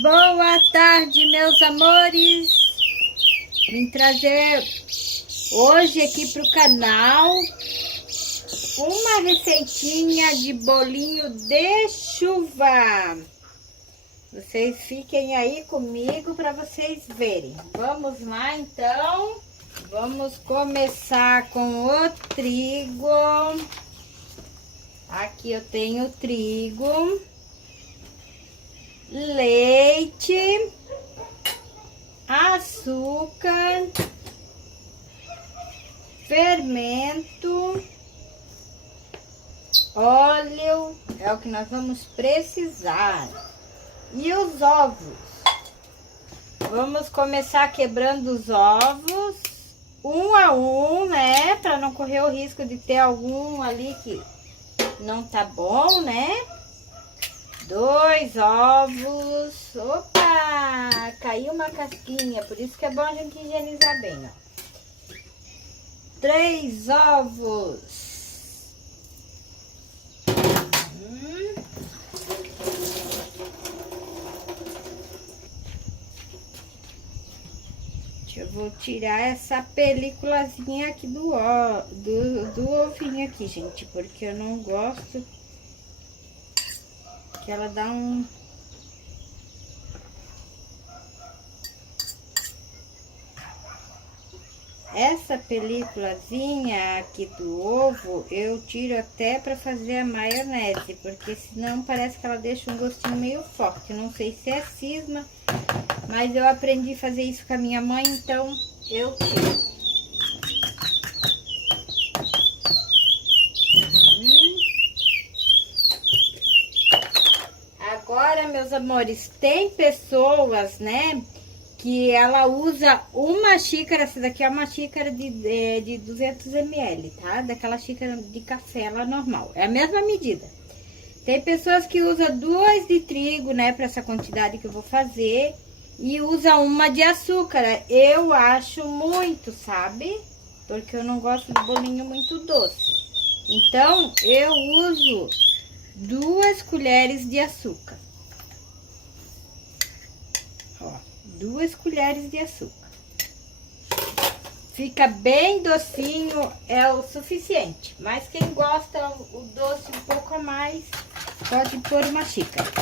Boa tarde, meus amores. Vim trazer hoje aqui pro canal uma receitinha de bolinho de chuva. Vocês fiquem aí comigo para vocês verem. Vamos lá, então. Vamos começar com o trigo. Aqui eu tenho trigo, leite, açúcar, fermento, óleo, é o que nós vamos precisar. E os ovos. Vamos começar quebrando os ovos, um a um, né? Para não correr o risco de ter algum ali que não tá bom, né? 2 ovos. Opa! Caiu uma casquinha, por isso que é bom a gente higienizar bem, ó. 3 ovos. Eu vou tirar essa películazinha aqui do ovinho aqui, gente, porque eu não gosto que ela dá um... Essa películazinha aqui do ovo, eu tiro até para fazer a maionese, porque senão parece que ela deixa um gostinho meio forte. Eu não sei se é cisma, mas eu aprendi a fazer isso com a minha mãe, então eu tiro. Agora, meus amores, tem pessoas, né, que ela usa uma xícara, essa daqui é uma xícara de 200 ml, tá? Daquela xícara de café, ela normal, é a mesma medida. Tem pessoas que usam 2 de trigo, né, para essa quantidade que eu vou fazer, e usa uma de açúcar. Eu acho muito, sabe? Porque eu não gosto de bolinho muito doce. Então, eu uso 2 colheres de açúcar. Ó, 2 colheres de açúcar. Fica bem docinho, é o suficiente. Mas quem gosta o doce um pouco a mais, pode pôr uma xícara.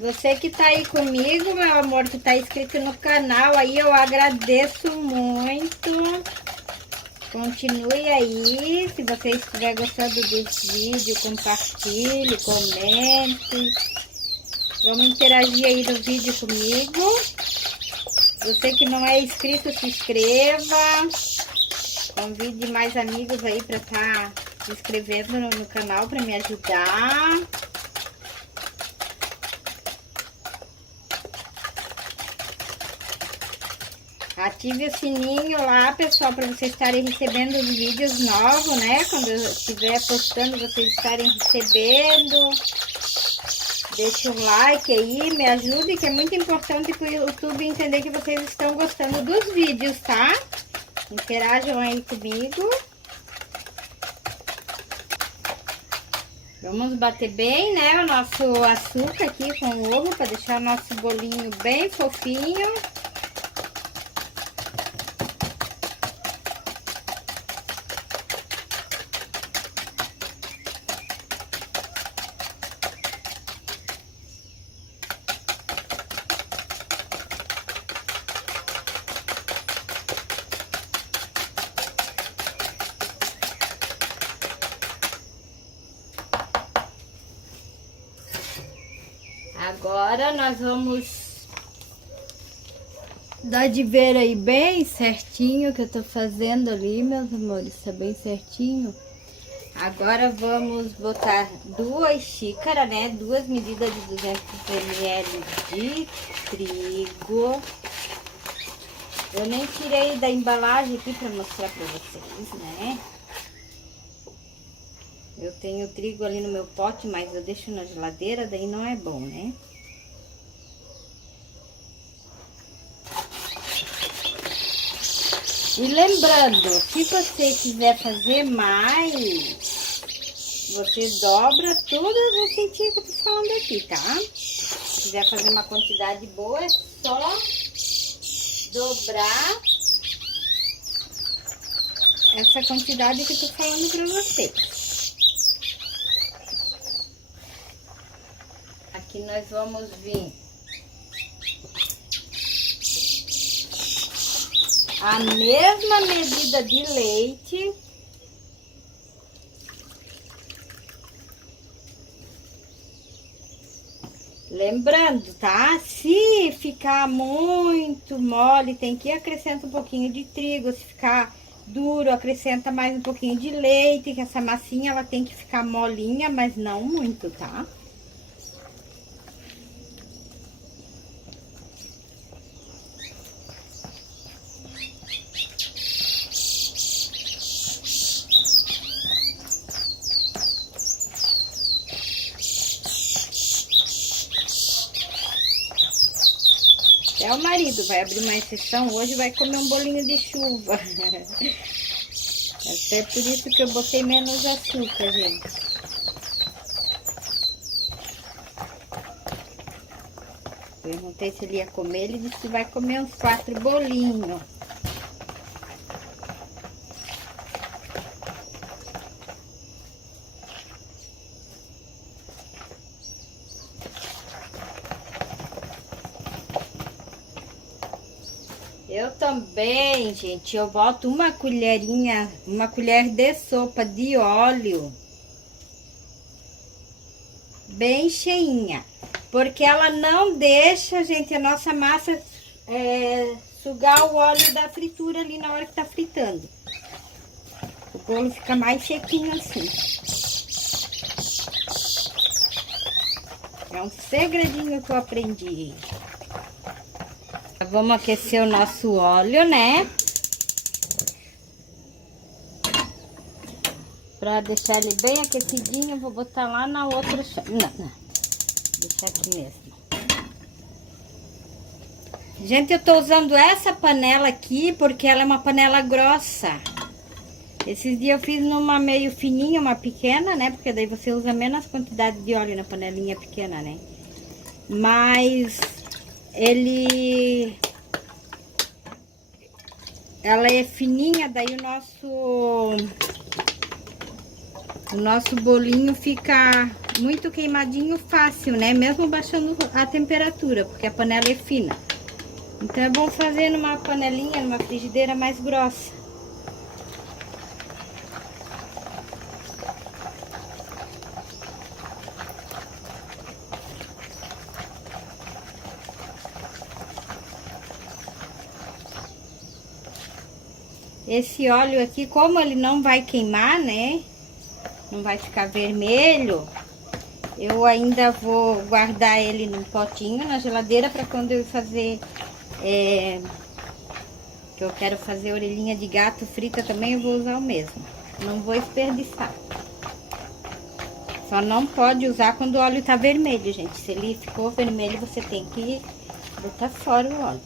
Você que tá aí comigo, meu amor, que tá inscrito no canal, aí eu agradeço muito. Continue aí. Se você estiver gostando dos vídeos, compartilhe, comente. Vamos interagir aí no vídeo comigo. Você que não é inscrito, se inscreva. Convide mais amigos aí para estar se inscrevendo no canal para me ajudar. Ative o sininho lá, pessoal, para vocês estarem recebendo os vídeos novos, né? Quando eu estiver postando, vocês estarem recebendo. Deixe um like aí, me ajude, que é muito importante para o YouTube entender que vocês estão gostando dos vídeos, tá? Interajam aí comigo. Vamos bater bem, né? O nosso açúcar aqui com o ovo, para deixar o nosso bolinho bem fofinho. Agora nós vamos dar de ver aí bem certinho o que eu tô fazendo ali, meus amores, tá bem certinho. Agora vamos botar 2 xícaras, né? 2 medidas de 200 ml de trigo. Eu nem tirei da embalagem aqui para mostrar para vocês, né? Eu tenho trigo ali no meu pote, mas eu deixo na geladeira, daí não é bom, né? E lembrando, se você quiser fazer mais, você dobra todas as receitinhas que eu tô falando aqui, tá? Se quiser fazer uma quantidade boa, é só dobrar essa quantidade que eu tô falando pra vocês. Aqui nós vamos vir a mesma medida de leite. Lembrando, tá? Se ficar muito mole, tem que acrescentar um pouquinho de trigo. Se ficar duro, acrescenta mais um pouquinho de leite, que essa massinha ela tem que ficar molinha, mas não muito, tá? É, o marido vai abrir uma exceção hoje, vai comer um bolinho de chuva. Até por isso que eu botei menos açúcar, gente. Perguntei se ele ia comer, ele disse que vai comer uns 4 bolinhos. Eu também, gente, eu boto uma colherinha, uma colher de sopa de óleo bem cheinha, porque ela não deixa, gente, a nossa massa sugar o óleo da fritura ali na hora que tá fritando. O bolo fica mais sequinho assim. É um segredinho que eu aprendi. Vamos aquecer o nosso óleo, né? Pra deixar ele bem aquecidinho, eu vou botar lá na outra chave. Não, deixar aqui mesmo. Gente, eu tô usando essa panela aqui porque ela é uma panela grossa. Esses dias eu fiz numa meio fininha, uma pequena, né? Porque daí você usa menos quantidade de óleo na panelinha pequena, né? Mas ela é fininha, daí o nosso bolinho fica muito queimadinho fácil, né? Mesmo baixando a temperatura, porque a panela é fina. Então é bom fazer numa panelinha, numa frigideira mais grossa. Esse óleo aqui, como ele não vai queimar, né? Não vai ficar vermelho. Eu ainda vou guardar ele num potinho na geladeira para quando eu fazer... que eu quero fazer orelhinha de gato frita também, eu vou usar o mesmo. Não vou desperdiçar. Só não pode usar quando o óleo tá vermelho, gente. Se ele ficou vermelho, você tem que botar fora o óleo.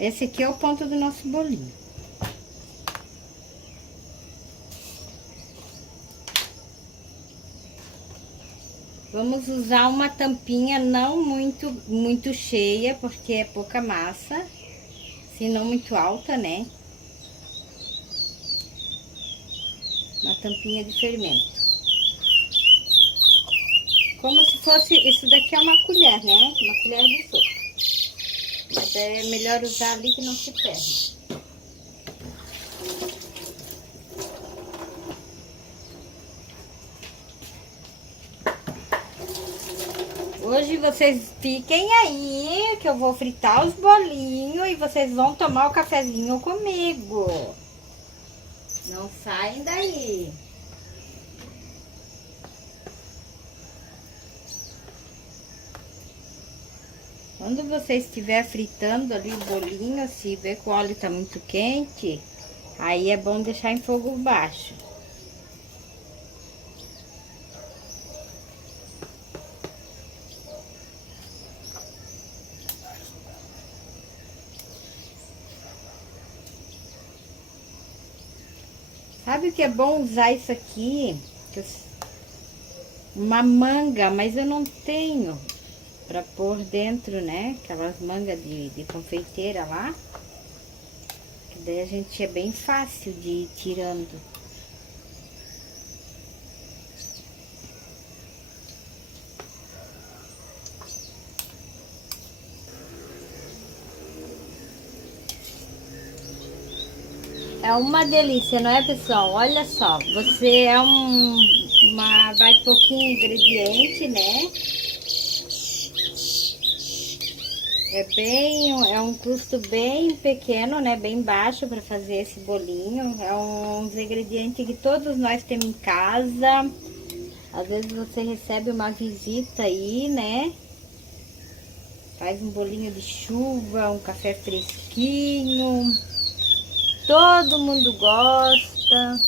Esse aqui é o ponto do nosso bolinho. Vamos usar uma tampinha não muito cheia, porque é pouca massa, se não muito alta, né? Uma tampinha de fermento. Como se fosse, isso daqui é uma colher, né? Uma colher de sopa. Mas é melhor usar ali que não se perde. Hoje vocês fiquem aí, que eu vou fritar os bolinhos e vocês vão tomar o cafezinho comigo. Não saem daí. Quando você estiver fritando ali o bolinho, se ver que o óleo tá muito quente, aí é bom deixar em fogo baixo. Sabe o que é bom usar isso aqui? Uma manga, mas eu não tenho pra pôr dentro, né? Aquelas mangas de confeiteira lá. Que daí a gente é bem fácil de ir tirando. É uma delícia, não é, pessoal? Olha só, você é vai pouquinho ingrediente, né? É um custo bem pequeno, né? Bem baixo para fazer esse bolinho. É uns ingredientes que todos nós temos em casa. Às vezes você recebe uma visita aí, né? Faz um bolinho de chuva, um café fresquinho. Todo mundo gosta.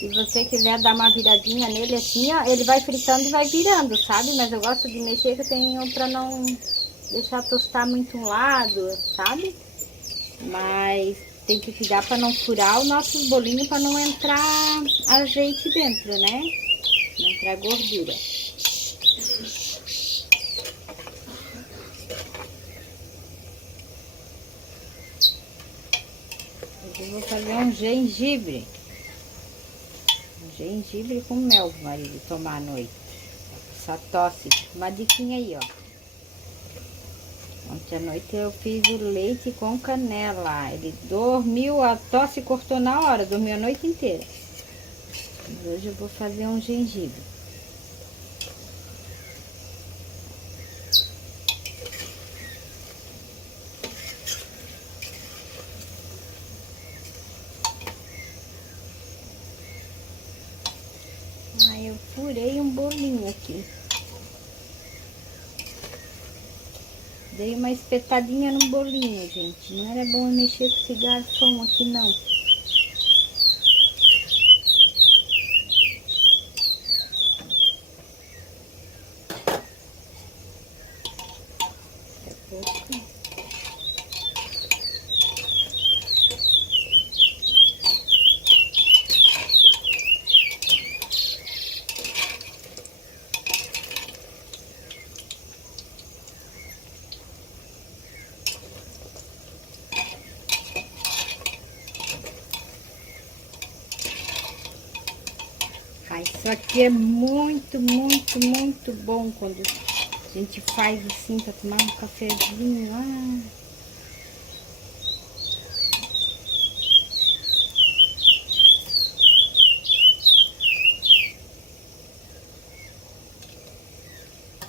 Se você quiser dar uma viradinha nele assim, ó, ele vai fritando e vai virando, sabe? Mas eu gosto de mexer que eu tenho pra não deixar tostar muito um lado, sabe? Mas tem que cuidar pra não furar os nossos bolinhos, pra não entrar azeite dentro, né? Não entrar gordura. Hoje eu vou fazer um gengibre. Gengibre com mel, marido, tomar à noite. Essa tosse. Uma diquinha aí, ó. Ontem à noite eu fiz o leite com canela. Ele dormiu, a tosse cortou na hora, dormiu a noite inteira. Mas hoje eu vou fazer um gengibre. Ah, eu furei um bolinho aqui. Dei uma espetadinha no bolinho, gente. Não era bom mexer com esse garfão aqui, não. Ah, isso aqui é muito, muito, muito bom quando a gente faz assim pra tomar um cafezinho. Ah.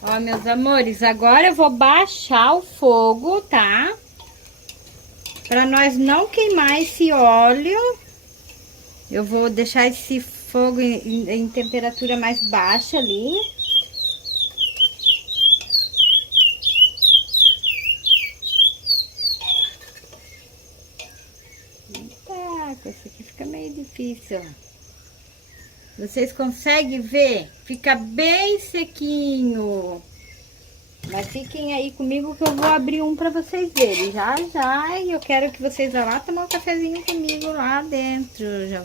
Ó, meus amores, agora eu vou baixar o fogo, tá? Pra nós não queimar esse óleo, eu vou deixar esse fogo em temperatura mais baixa ali. Eita, Isso aqui fica meio difícil, ó. Vocês conseguem ver? Fica bem sequinho. Mas fiquem aí comigo que eu vou abrir um pra vocês verem. Já, já. E eu quero que vocês vão lá tomar um cafezinho comigo lá dentro. Já.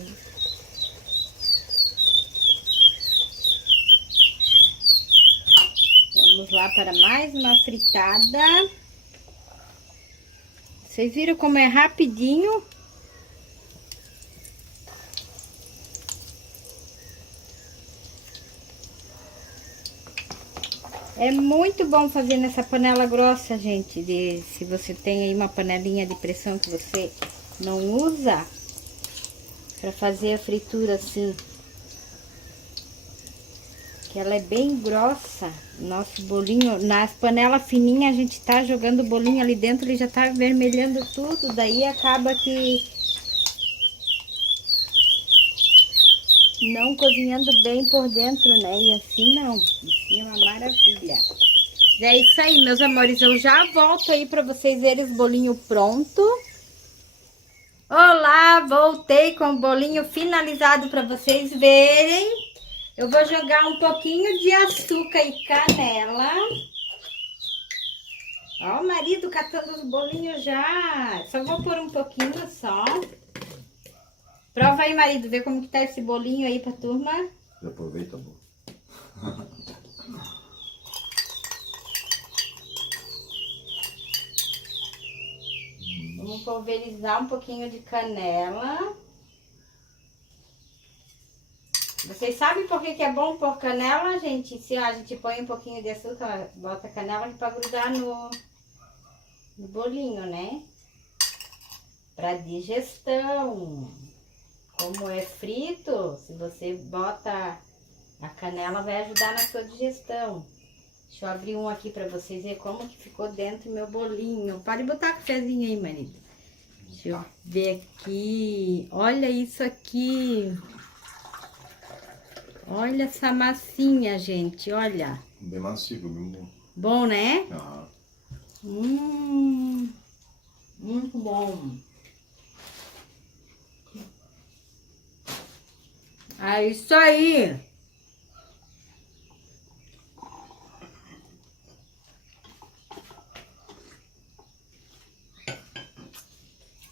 Vamos lá para mais uma fritada. Vocês viram como é rapidinho? É muito bom fazer nessa panela grossa, gente. Se você tem aí uma panelinha de pressão que você não usa, para fazer a fritura assim. Que ela é bem grossa. Nosso bolinho, nas panelas fininhas, a gente tá jogando o bolinho ali dentro, ele já tá vermelhando tudo. Daí acaba que não cozinhando bem por dentro, né? E assim não. Assim é uma maravilha. É isso aí, meus amores. Eu já volto aí pra vocês verem os bolinhos pronto. Olá, voltei com o bolinho finalizado pra vocês verem. Eu vou jogar um pouquinho de açúcar e canela. Ó, o marido catando os bolinhos já. Só vou pôr um pouquinho só. Prova aí, marido, vê como que tá esse bolinho aí pra turma. Já provei, tá bom. Vamos pulverizar um pouquinho de canela. Vocês sabem por que é bom pôr canela, gente? Se a gente põe um pouquinho de açúcar, bota canela para grudar no bolinho, né? Para digestão. Como é frito, se você bota a canela, vai ajudar na sua digestão. Deixa eu abrir um aqui para vocês verem como que ficou dentro do meu bolinho. Pode botar cafezinho aí, marido. Deixa eu ver aqui. Olha isso aqui. Olha essa massinha, gente. Olha. Bem macio, bem bom. Bom, né? Ah. Muito bom. É isso aí.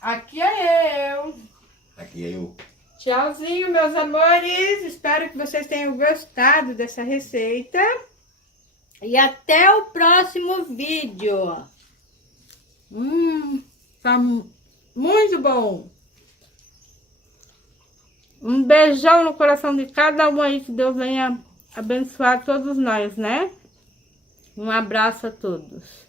Aqui é eu. Aqui é eu. Tchauzinho, meus amores. Espero que vocês tenham gostado dessa receita. E até o próximo vídeo. Tá muito bom. Um beijão no coração de cada um aí. Que Deus venha abençoar todos nós, né? Um abraço a todos.